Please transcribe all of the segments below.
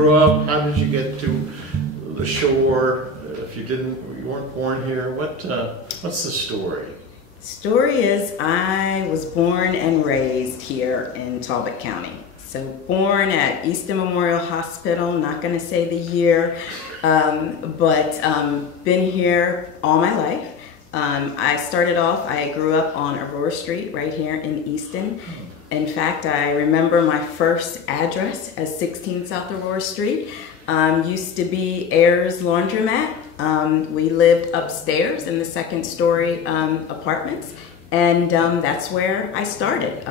grew up? How did you get to the shore? If you weren't born here, what's the story? Story is I was born and raised here in Talbot County. So born at Easton Memorial Hospital, not going to say the year, but been here all my life. I grew up on Aurora Street right here in Easton. In fact, I remember my first address as 16 South Aurora Street. Used to be Ayers Laundromat. We lived upstairs in the second story apartments, and that's where I started.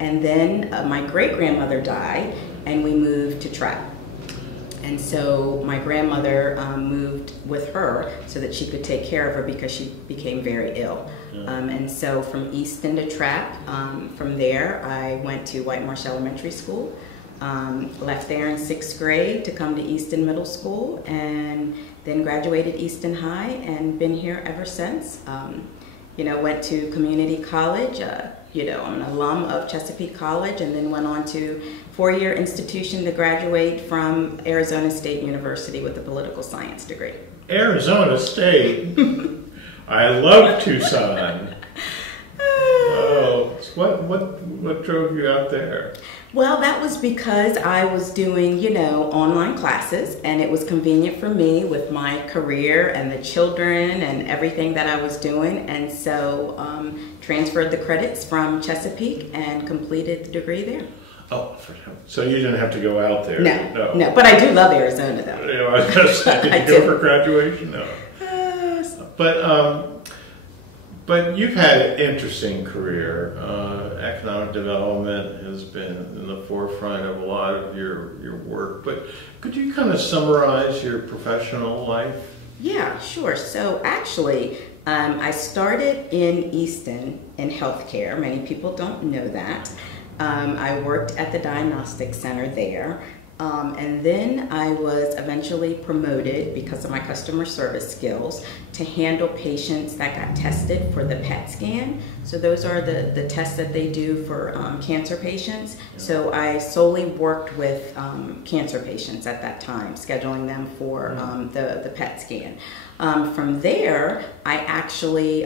And then my great-grandmother died, and we moved to Trapp. And so my grandmother moved with her so that she could take care of her because she became very ill. And so from Easton to Trapp, from there I went to White Marsh Elementary School, left there in 6th grade to come to Easton Middle School, and then graduated Easton High and been here ever since. Went to community college. I'm an alum of Chesapeake College, and then went on to four-year institution to graduate from Arizona State University with a political science degree. Arizona State? I love Tucson. Oh, what drove you out there? Well, that was because I was doing, online classes, and it was convenient for me with my career and the children and everything that I was doing, and so transferred the credits from Chesapeake and completed the degree there. Oh, so you didn't have to go out there? No, but I do love Arizona, though. I was going to say, did you go for graduation? No. But you've had an interesting career. Economic development has been in the forefront of a lot of your work. But could you kind of summarize your professional life? Yeah, sure. So actually, I started in Easton in healthcare. Many people don't know that. I worked at the diagnostic center there. And then I was eventually promoted because of my customer service skills to handle patients that got tested for the PET scan. So those are the tests that they do for cancer patients. So I solely worked with cancer patients at that time, scheduling them for the PET scan. From there, I actually,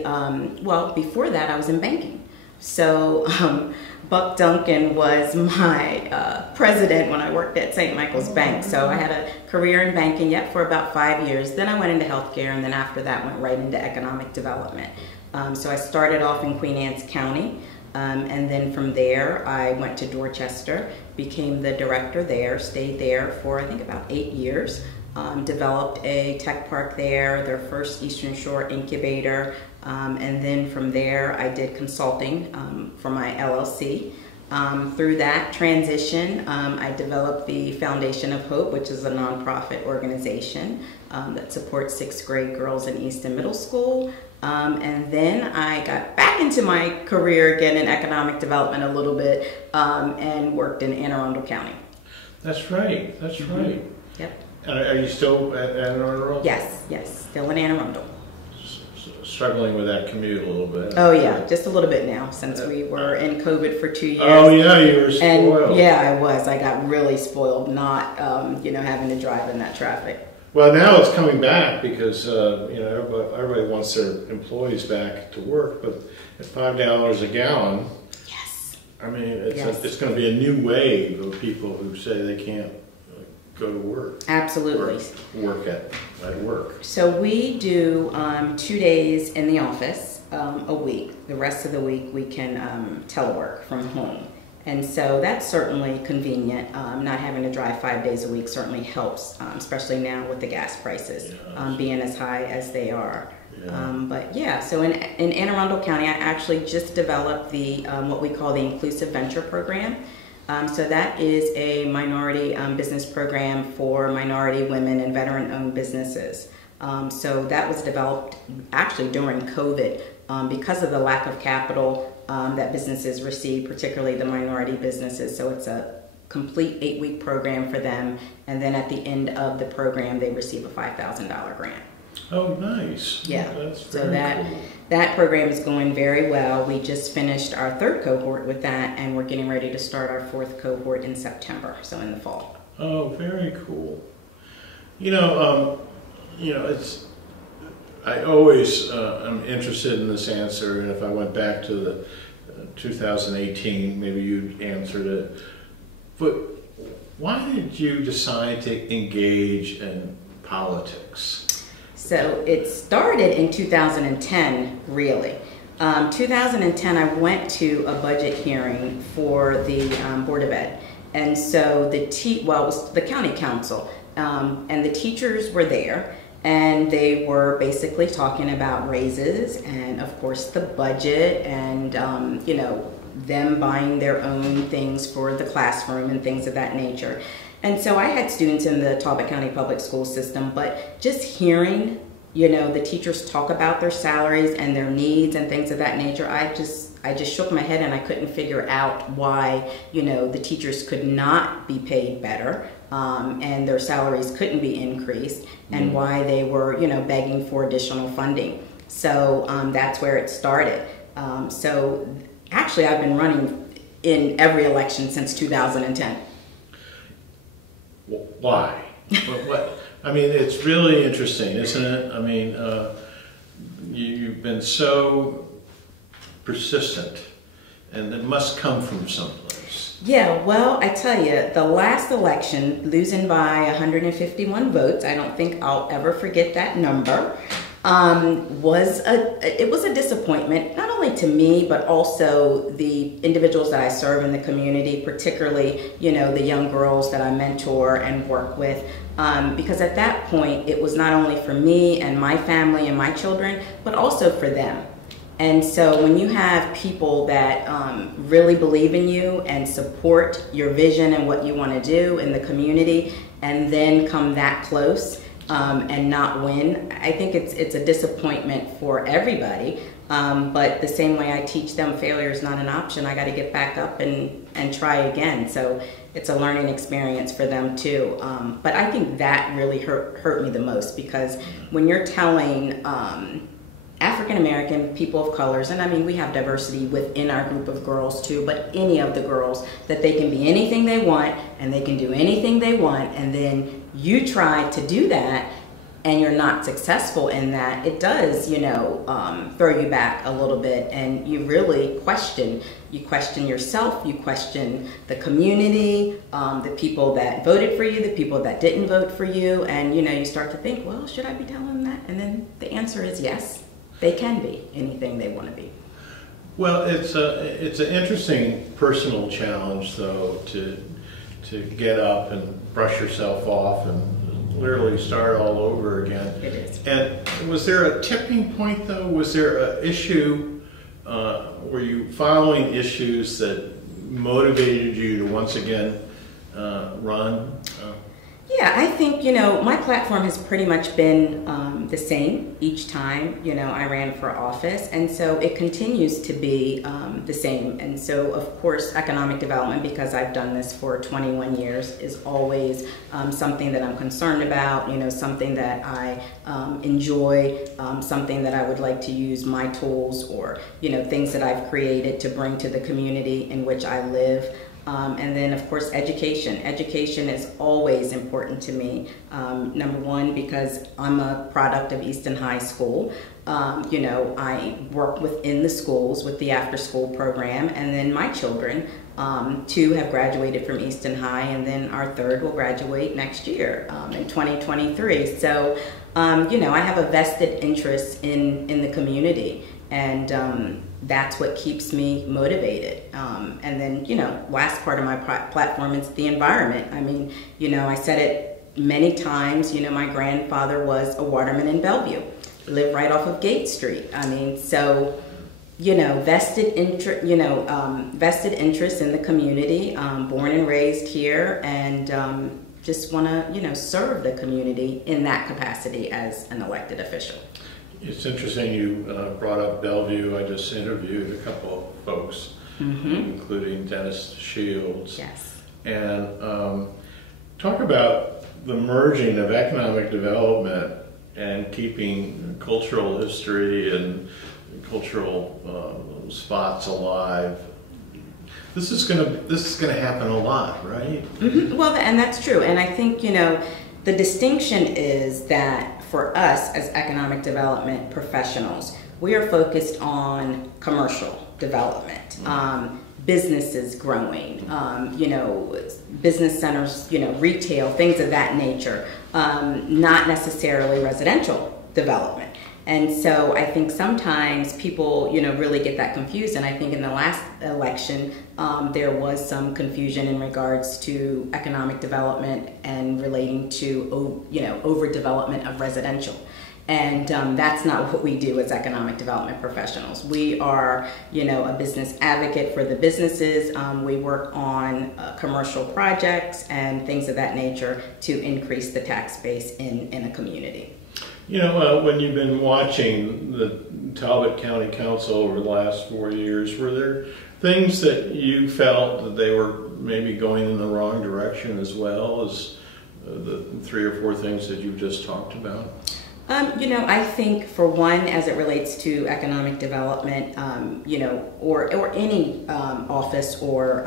before that I was in banking. So Buck Duncan was my president when I worked at St. Michael's Bank. So I had a career in banking for about 5 years. Then I went into healthcare, and then after that went right into economic development. So I started off in Queen Anne's County, and then from there I went to Dorchester, became the director there, stayed there for I think about 8 years. Developed a tech park there, their first Eastern Shore incubator, and then from there I did consulting for my LLC. Through that transition, I developed the Foundation of Hope, which is a nonprofit organization that supports 6th grade girls in Easton Middle School. And then I got back into my career again in economic development a little bit and worked in Anne Arundel County. That's right, that's right. Yep. And are you still at Anne Arundel? Yes, still in Anne Arundel. Struggling with that commute a little bit. Oh yeah, just a little bit now since we were in COVID for 2 years. Oh yeah, you were spoiled. And yeah, I was. I got really spoiled not, having to drive in that traffic. Well, now it's coming back because everybody wants their employees back to work, but at $5 a gallon, yes, I mean it's going to be a new wave of people who say they can't go to work. Absolutely. Work at work. So we do 2 days in the office a week. The rest of the week we can telework from home. And so that's certainly convenient. Not having to drive 5 days a week certainly helps, especially now with the gas prices being as high as they are. Yeah. So in Anne Arundel County, I actually just developed the what we call the Inclusive Venture Program. So that is a minority business program for minority women and veteran-owned businesses. So that was developed actually during COVID because of the lack of capital that businesses receive, particularly the minority businesses. So it's a complete 8-week program for them, and then at the end of the program they receive a $5,000 grant. Oh, nice. Yeah. That's so very cool. That program is going very well. We just finished our 3rd cohort with that, and we're getting ready to start our 4th cohort in September, so in the fall. Oh, very cool. It's, I always am interested in this answer, and if I went back to the 2018, maybe you'd answered it. But why did you decide to engage in politics? So it started in 2010, really. 2010, I went to a budget hearing for the Board of Ed. And so it was the county council, and the teachers were there, and they were basically talking about raises and, of course, the budget and, them buying their own things for the classroom and things of that nature. And so I had students in the Talbot County Public School System, but just hearing, the teachers talk about their salaries and their needs and things of that nature, I just shook my head and I couldn't figure out why, the teachers could not be paid better, and their salaries couldn't be increased, and why they were, begging for additional funding. So that's where it started. So actually I've been running in every election since 2010. Why? What? I mean, it's really interesting, isn't it? I mean, you've been so persistent, and it must come from someplace. Yeah, well, I tell you, the last election, losing by 151 votes, I don't think I'll ever forget that number, was a disappointment, not only to me, but also the individuals that I serve in the community, particularly, the young girls that I mentor and work with. Because at that point, it was not only for me and my family and my children, but also for them. And so when you have people that really believe in you and support your vision and what you want to do in the community, and then come that close and not win, I think it's a disappointment for everybody. But the same way I teach them failure is not an option, I got to get back up and try again. So it's a learning experience for them too. But I think that really hurt me the most, because when you're telling African American, people of colors, and I mean we have diversity within our group of girls too, but any of the girls, that they can be anything they want and they can do anything they want, and then you try to do that and you're not successful in that, it does, throw you back a little bit, and you really question. You question yourself, you question the community, the people that voted for you, the people that didn't vote for you, and you start to think, well, should I be telling them that? And then the answer is yes, they can be anything they want to be. Well, it's an interesting personal challenge, though, to get up and brush yourself off and literally start all over again. It is. And was there a tipping point, though? Was there an issue? Were you following issues that motivated you to once again run? Yeah, I think, my platform has pretty much been the same each time, I ran for office. And so it continues to be the same. And so, of course, economic development, because I've done this for 21 years, is always something that I'm concerned about, something that I enjoy, something that I would like to use my tools or, things that I've created to bring to the community in which I live. And then, of course, education. Education is always important to me. Number one, because I'm a product of Easton High School. I work within the schools with the after-school program, and then my children, two have graduated from Easton High, and then our third will graduate next year in 2023. So, I have a vested interest in the community, and that's what keeps me motivated. And then, last part of my platform is the environment. I mean, I said it many times, my grandfather was a waterman in Bellevue, lived right off of Gate Street. I mean, so, vested interest in the community, born and raised here, and just want to, serve the community in that capacity as an elected official. It's interesting you brought up Bellevue. I just interviewed a couple of folks, including Dennis Shields. Yes. And talk about the merging of economic development and keeping cultural history and cultural spots alive. This is gonna happen a lot, right? Mm-hmm. Well, and that's true. And I think, you know, the distinction is that for us as economic development professionals, we are focused on commercial development, businesses growing, you know, business centers, you know, retail, things of that nature, not necessarily residential development. And so I think sometimes people, you know, really get that confused. And I think in the last election, there was some confusion in regards to economic development and relating to, you know, overdevelopment of residential. And that's not what we do as economic development professionals. We are, you know, a business advocate for the businesses. We work on commercial projects and things of that nature to increase the tax base in a community. You know, when you've been watching the Talbot County Council over the last 4 years, were there things that you felt that they were maybe going in the wrong direction as well as the 3 or 4 things that you've just talked about? You know, I think for one, as it relates to economic development, you know, or any office or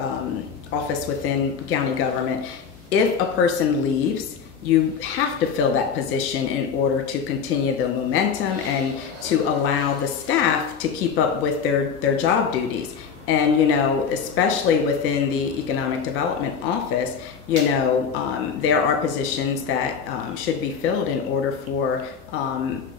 office within county government, if a person leaves, you have to fill that position in order to continue the momentum and to allow the staff to keep up with their job duties. And, you know, especially within the economic development office, you know, there are positions that should be filled in order for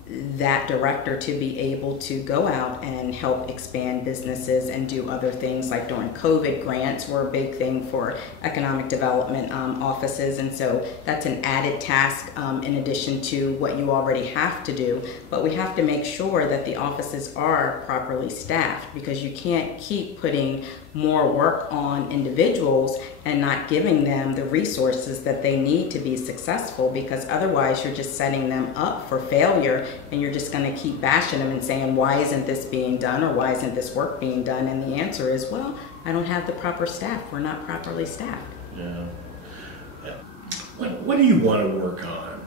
that director to be able to go out and help expand businesses and do other things. Like during COVID, grants were a big thing for economic development offices, and so that's an added task in addition to what you already have to do. But we have to make sure that the offices are properly staffed, because you can't keep putting more work on individuals and not giving them the resources that they need to be successful, because otherwise you're just setting them up for failure, and you're just going to keep bashing them and saying, why isn't this being done, or why isn't this work being done? And the answer is, well, I don't have the proper staff. We're not properly staffed. Yeah. What do you want to work on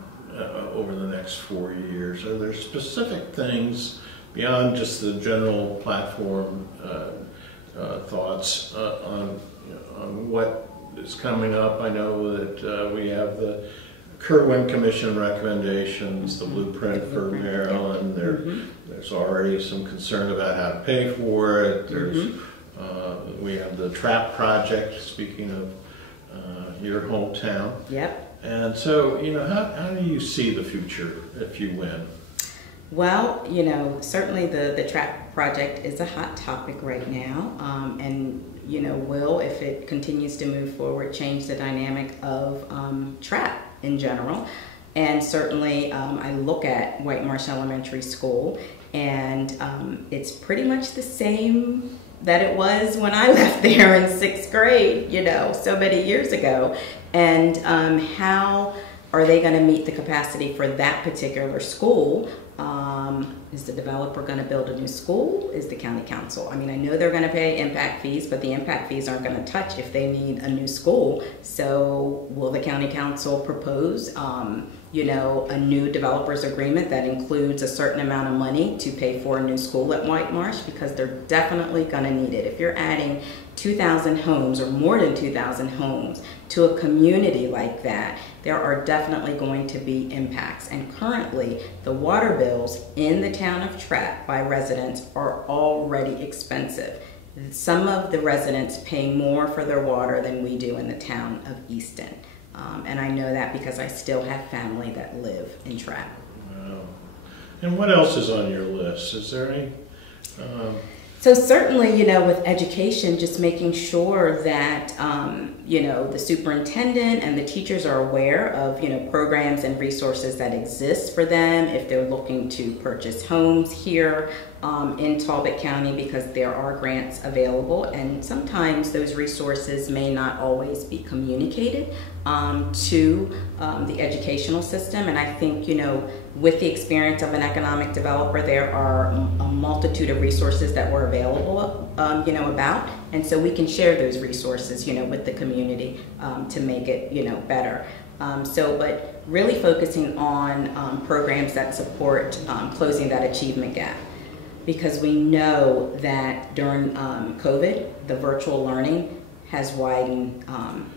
over the next 4 years? Are there specific things beyond just the general platform thoughts on what is coming up? I know that we have the Kerwin Commission recommendations, the blueprint for Maryland. There's already some concern about how to pay for it. There's we have the TRAP project, speaking of your hometown. Yep. And so, you know, how do you see the future if you win? Well, you know, certainly the TRAP project is a hot topic right now, and you know, will, if it continues to move forward, change the dynamic of TRAP in general. And certainly I look at White Marsh Elementary School, and it's pretty much the same that it was when I left there in 6th grade, you know, so many years ago. And how are they going to meet the capacity for that particular school? Is the developer going to build a new school? Is the county council? I mean, I know they're going to pay impact fees, but the impact fees aren't going to touch if they need a new school. So will the county council propose, you know, a new developers agreement that includes a certain amount of money to pay for a new school at White Marsh? Because they're definitely going to need it. If you're adding 2,000 homes or more than 2,000 homes to a community like that, there are definitely going to be impacts. And currently, the water bills in the town of TRAP by residents are already expensive. Some of the residents pay more for their water than we do in the town of Easton. And I know that because I still have family that live in TRAP. Wow. And what else is on your list? Is there any? So certainly, you know, with education, just making sure that, you know, the superintendent and the teachers are aware of, you know, programs and resources that exist for them if they're looking to purchase homes here in Talbot County, because there are grants available, and sometimes those resources may not always be communicated to the educational system. And I think, you know, with the experience of an economic developer, there are a multitude of resources that were available, you know, about, and so we can share those resources, you know, with the community to make it, you know, better. But really focusing on programs that support closing that achievement gap. because we know that during COVID, the virtual learning has widened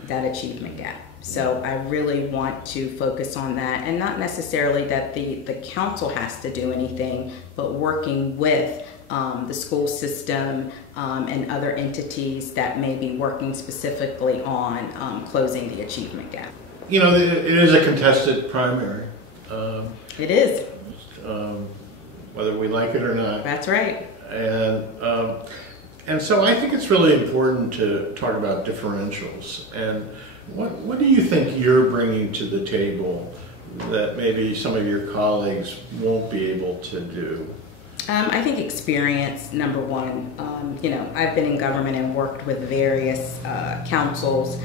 that achievement gap. So I really want to focus on that, and not necessarily that the council has to do anything, but working with the school system and other entities that may be working specifically on closing the achievement gap. You know, it is a contested primary. It is. Whether we like it or not. That's right. And so I think it's really important to talk about differentials. And what do you think you're bringing to the table that maybe some of your colleagues won't be able to do? I think experience, number one. You know, I've been in government and worked with various councils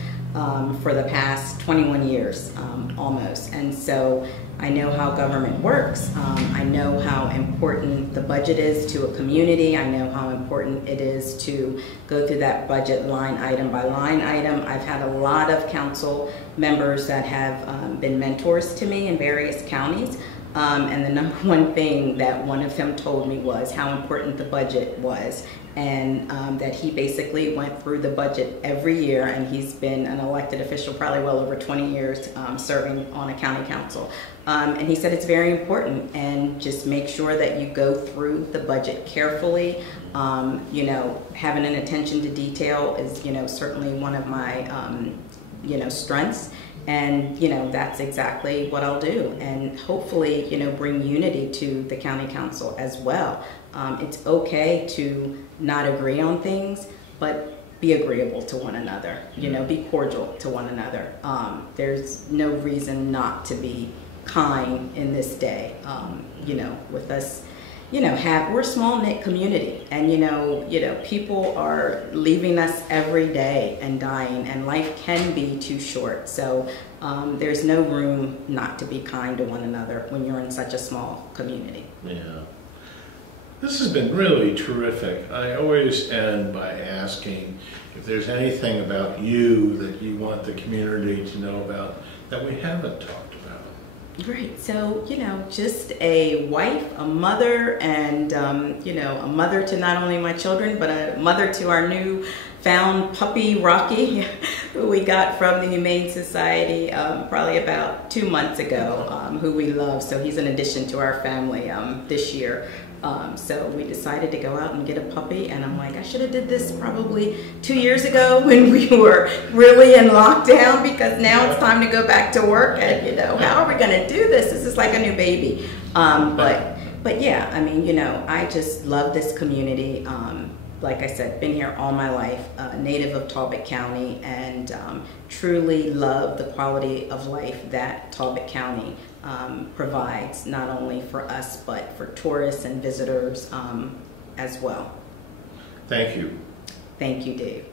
for the past 21 years almost. And so I know how government works. I know how important the budget is to a community. I know how important it is to go through that budget line item by line item. I've had a lot of council members that have been mentors to me in various counties. And the number one thing that one of them told me was how important the budget was, and that he basically went through the budget every year, and he's been an elected official probably well over 20 years serving on a county council. And he said it's very important, and just make sure that you go through the budget carefully. You know, having an attention to detail is, you know, certainly one of my, you know, strengths. And, you know, that's exactly what I'll do. And hopefully, you know, bring unity to the county council as well. It's okay to not agree on things, but be agreeable to one another, you know, be cordial to one another. There's no reason not to be kind in this day, you know, with us. You know, we're a small knit community, and you know, people are leaving us every day and dying, and life can be too short. So there's no room not to be kind to one another when you're in such a small community. Yeah. This has been really terrific. I always end by asking if there's anything about you that you want the community to know about that we haven't talked about. Great. So, you know, just a wife, a mother, and, you know, a mother to not only my children, but a mother to our new found puppy, Rocky, who we got from the Humane Society probably about 2 months ago, who we love. So he's an addition to our family this year. So we decided to go out and get a puppy, and I'm like, I should have did this probably 2 years ago when we were really in lockdown, because now it's time to go back to work, and you know, how are we going to do this? This is like a new baby. But yeah, I mean, you know, I just love this community. Like I said, been here all my life, native of Talbot County, and truly love the quality of life that Talbot County provides, not only for us, but for tourists and visitors as well. Thank you. Thank you, Dave.